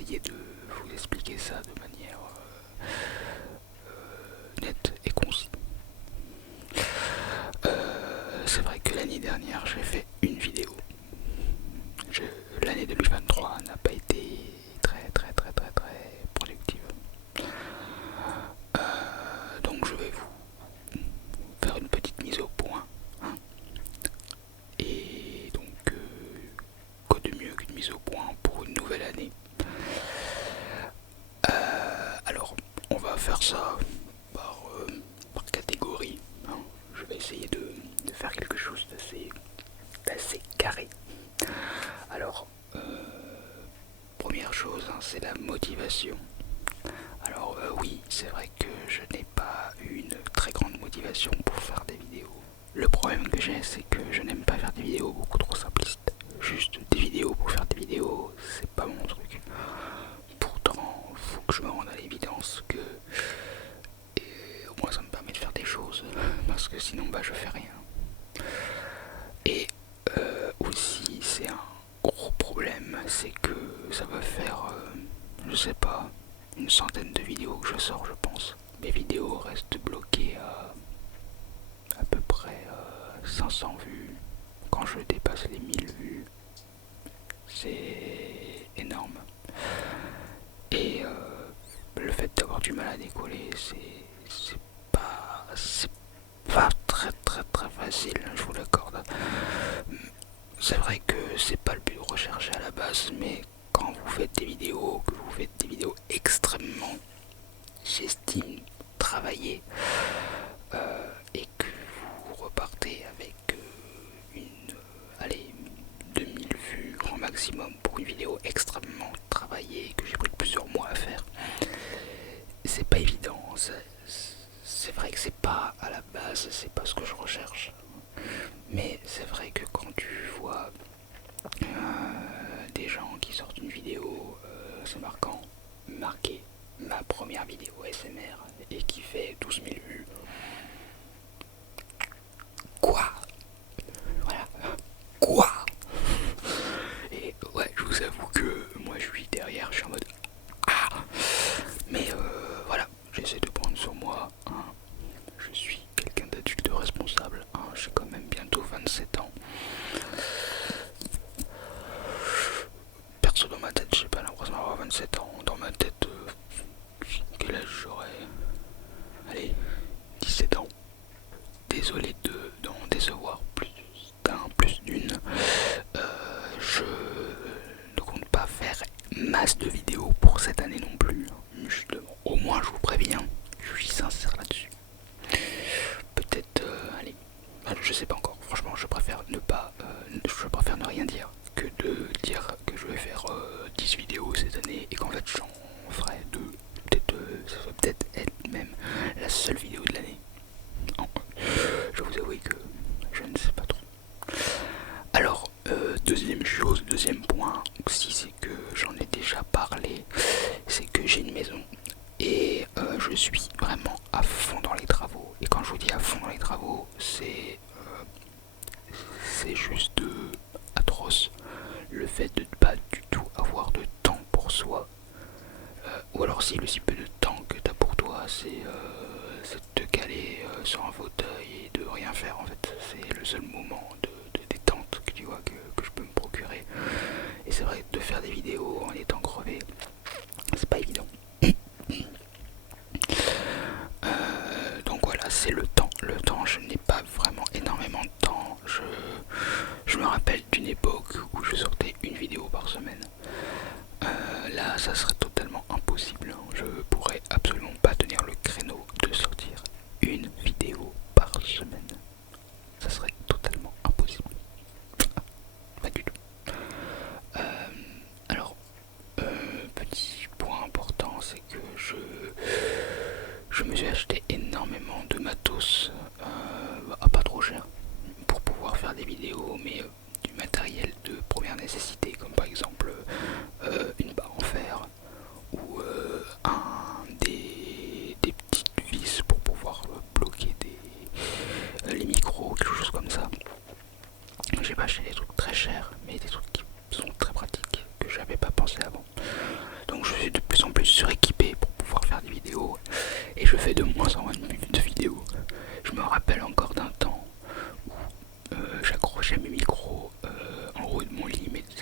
essayer de vous expliquer ça de manière nette et concise. C'est vrai que l'année dernière j'ai fait une vidéo. L'année 2023 n'a pas été très productive. Donc je vais vous faire une petite mise au point, hein. Et donc quoi de mieux qu'une mise au point pour une nouvelle année. Alors on va faire ça par catégorie, hein. Je vais essayer de faire quelque chose d'assez carré. Alors première chose, hein, c'est la motivation. Alors oui, c'est vrai que je n'ai pas eu une très grande motivation pour faire des vidéos. Le problème que j'ai, c'est que je n'aime pas faire des vidéos beaucoup trop simplistes. Juste des vidéos pour faire des vidéos, c'est pas mon truc. Pourtant, faut que je me rende à l'évidence que au moins ça me permet de faire des choses, parce que sinon je fais rien. Et aussi, c'est un gros problème, c'est que ça va faire, je sais pas, une centaine de vidéos que je sors, je pense. Mes vidéos restent bloquées à peu près 500 vues. Quand je dépasse les 1000 vues, c'est énorme. Et le fait d'avoir du mal à décoller, c'est pas très facile, je vous l'accorde. C'est vrai que c'est pas le but recherché à la base, mais quand vous faites des vidéos, que vous faites des vidéos extrêmement, j'estime, travaillées, et que vous repartez avec allez, 2000 vues grand maximum pour une vidéo extrêmement travaillée que j'ai pris plusieurs mois à faire, c'est pas évident. C'est vrai que c'est pas à la base, c'est pas ce que je recherche. Mais c'est vrai que quand tu vois des gens qui sortent une vidéo, c'est marqué ma première vidéo SMR et qui fait 12 000 vues. Quoi? Voilà. Quoi? Et ouais, je vous avoue que moi je suis derrière, je suis en mode ah. Mais voilà, j'essaie de prendre sur moi, hein. Je suis quelqu'un d'adulte responsable, hein. J'ai quand même bientôt 27 ans. Perso dans ma tête, j'ai pas l'impression d'avoir 27 ans. Dans ma tête, quel âge j'aurais? Allez, 17 ans. Désolé d'en décevoir plus d'une. Je ne compte pas faire masse de vidéos pour cette année non plus. Justement, au moins je vous préviens, je suis sincère là-dessus. Peut-être, allez, je sais pas encore. Franchement, je préfère ne rien dire que de dire que je vais faire 10 vidéos cette année et qu'en fait j'en ferai 2. Peut-être, ça va peut-être être même la seule vidéo de l'année. Non, je vous avoue que je ne sais pas trop. Alors, deuxième chose, deuxième point aussi, c'est que j'en ai déjà parlé, c'est que j'ai une maison et je suis vraiment à fond dans les travaux. Et quand je vous dis à fond dans les travaux, c'est juste atroce. Le fait de ne pas du tout avoir de temps pour soi, ou alors si le si peu de temps que tu as pour toi, c'est de te caler sur un fauteuil et de rien faire en fait. C'est le seul moment de détente que tu vois que je peux me procurer. Et c'est vrai que de faire des vidéos en étant crevé, c'est pas évident. Donc voilà, c'est le temps. Le temps, je n'ai pas vraiment énormément de temps. Je me rappelle d'une époque où je sortais une vidéo par semaine. Là, ça serait totalement impossible. Je pourrais absolument pas tenir le créneau de sortir une vidéo par semaine. Ça serait totalement impossible. Pas du tout. Alors,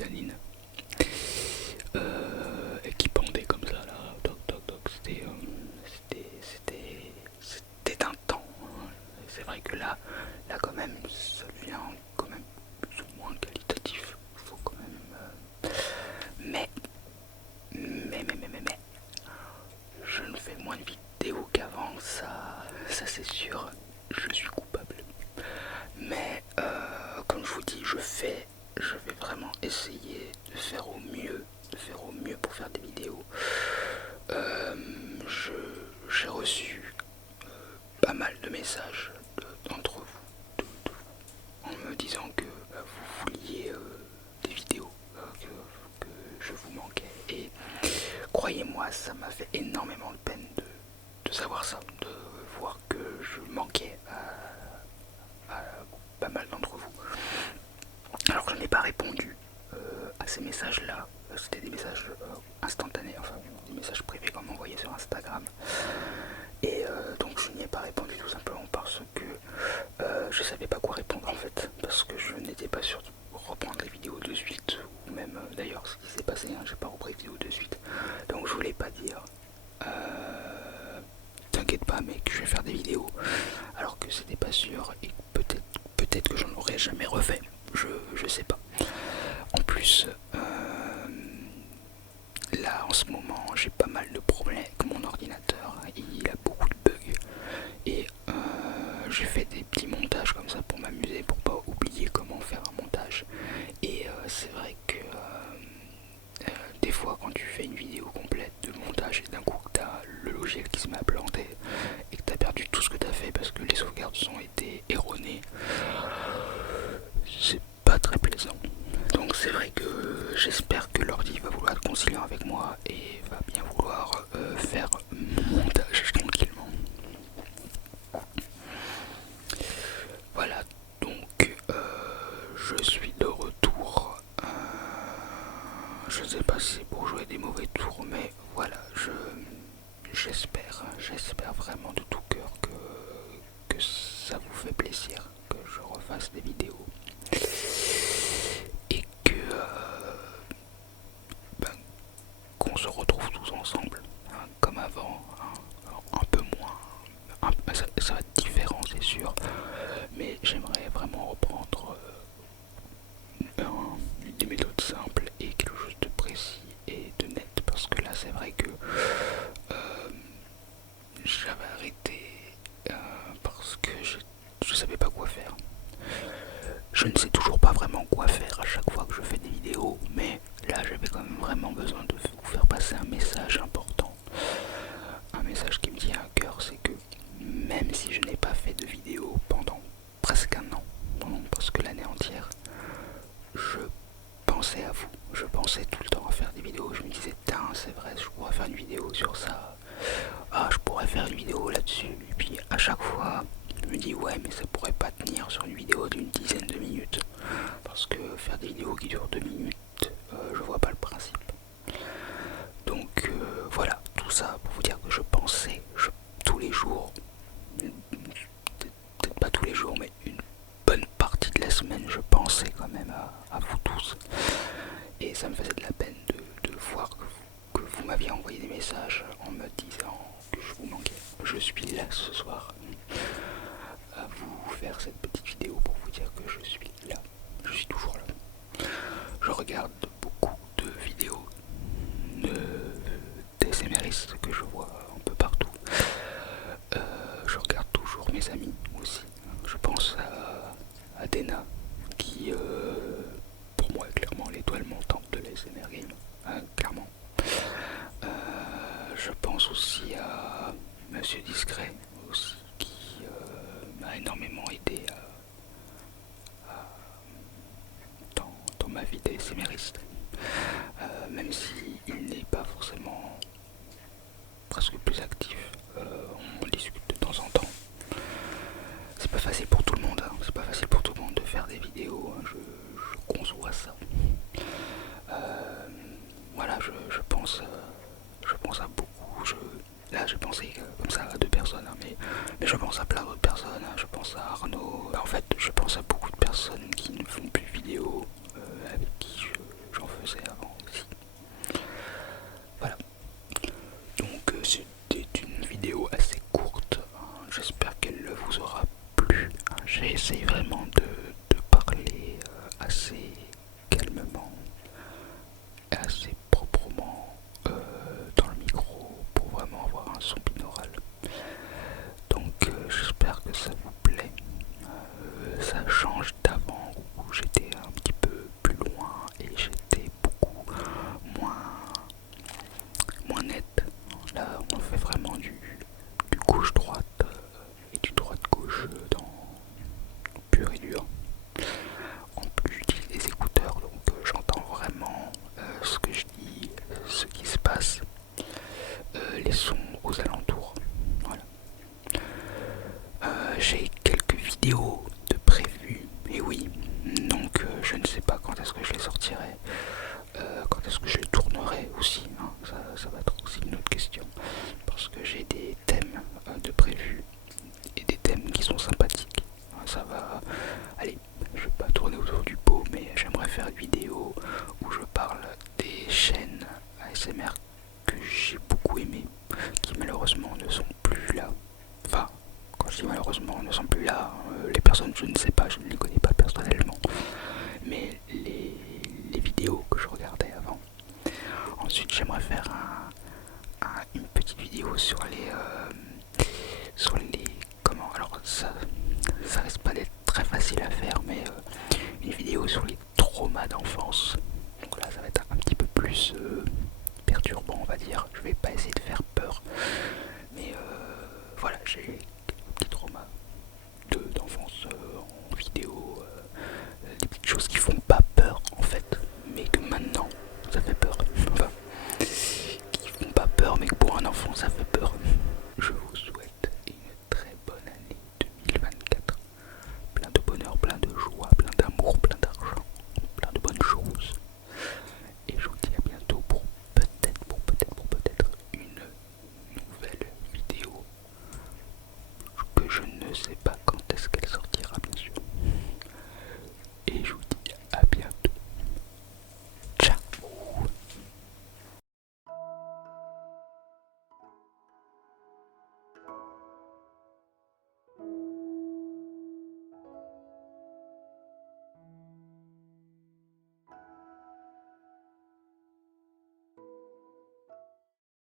canine qui pendait comme ça là, toc toc toc. C'était un temps, hein. C'est vrai que là quand même ça devient quand même plus ou moins qualitatif, faut quand même mais je ne fais moins de vidéos qu'avant, ça c'est sûr, je suis coupable. Mais comme je vous dis, je vais vraiment essayer de faire au mieux, pour faire des vidéos. J'ai reçu pas mal de messages d'entre vous en me disant que vous vouliez des vidéos, que je vous manquais. Et croyez-moi, ça m'a fait énormément de peine de savoir ça, de voir que je manquais à pas mal d'entre vous. Alors je n'ai pas répondu à ces messages-là. C'était des messages instantanés, enfin des messages privés qu'on m'envoyait sur Instagram. Et donc je n'y ai pas répondu tout simplement parce que je savais pas quoi répondre en fait. Parce que je n'étais pas sûr de reprendre les vidéos de suite. Ou même d'ailleurs ce qui s'est passé, hein, j'ai pas repris les vidéos de suite. Donc je voulais pas dire t'inquiète pas mec, je vais faire des vidéos. Alors que c'était pas sûr et peut-être que j'en aurais jamais refait. Je sais pas. En plus, là en ce moment j'ai pas mal de problèmes avec mon ordinateur, il a beaucoup de bugs et j'ai fait des petits montages comme ça pour m'amuser, pour pas oublier comment faire un montage. Et c'est vrai que des fois quand tu fais une vidéo complète de montage et d'un coup que t'as le logiciel qui se met à planter et que t'as perdu tout ce que t'as fait parce que les sauvegardes ont été erronées, c'est pas très plaisant. Donc c'est vrai que j'espère que l'ordi va vouloir être conciliant avec moi et va bien vouloir faire mon montage tranquillement. Voilà, donc je suis de retour. Je ne sais pas si c'est pour jouer des mauvais tours, mais voilà, j'espère vraiment de tout cœur que ça vous fait plaisir, que je refasse des vidéos. Et que qu'on se retrouve tous ensemble, hein, comme avant, hein, un peu moins, ça va être différent c'est sûr, mais j'aimerais vraiment reprendre des méthodes simples et quelque chose de précis et de net, parce que là c'est vrai que j'avais arrêté parce que je savais pas quoi faire. Je ne sais toujours pas vraiment quoi faire à chaque fois que je fais des vidéos, mais là j'avais quand même vraiment besoin de vous faire passer un message important. Un message qui me tient à cœur, c'est que même si je n'ai pas fait de vidéo pendant presque un an, parce que l'année entière, je pensais à vous. Je pensais tout le temps à faire des vidéos. Je me disais, tiens, c'est vrai, je pourrais faire une vidéo sur ça. Ah, je pourrais faire une vidéo là-dessus. Et puis à chaque fois, je me dis, ouais, mais ça pourrait pas tenir sur une vidéo d'une dizaine de minutes. Parce que faire des vidéos qui durent 2 minutes, je vois pas le principe. Donc voilà, tout ça pour vous dire que je pensais tous les jours, peut-être pas tous les jours, mais une bonne partie de la semaine, je pensais quand même à vous tous. Et ça me faisait de la peine de voir que vous m'aviez envoyé des messages en me disant que je vous manquais. Je suis là ce soir à vous faire cette petite vidéo pour vous dire que je suis là. Je suis toujours là. Je regarde beaucoup de vidéos d'ASMRistes que je vois un peu partout. Je regarde toujours mes amis aussi. Je pense à Dena qui pour moi est clairement l'étoile montante de l'ASMR game, clairement. Je pense aussi à Monsieur Discret aussi qui m'a énormément aidé dans ma vie d'ASMRiste. Même s'il n'est pas forcément presque plus actif, on discute de temps en temps. C'est pas facile pour tout le monde, hein. C'est pas facile pour tout le monde de faire des vidéos, hein. Je conçois ça. Voilà, je pense à beaucoup. Là j'ai pensé comme ça à 2 personnes, hein, mais je pense à plein d'autres personnes, hein. Je pense à Arnaud, en fait je pense à beaucoup de personnes qui ne font plus de vidéos, avec qui j'ai ASMR que j'ai beaucoup aimé, qui malheureusement ne sont plus là. Enfin, quand je dis malheureusement ne sont plus là, les personnes je ne sais pas, je ne les connais pas personnellement, mais les vidéos que je regardais avant. Ensuite j'aimerais faire une petite vidéo sur les comment, alors ça risque pas d'être très facile à faire, mais une vidéo sur les traumas d'enfance. Donc là ça va être un petit peu plus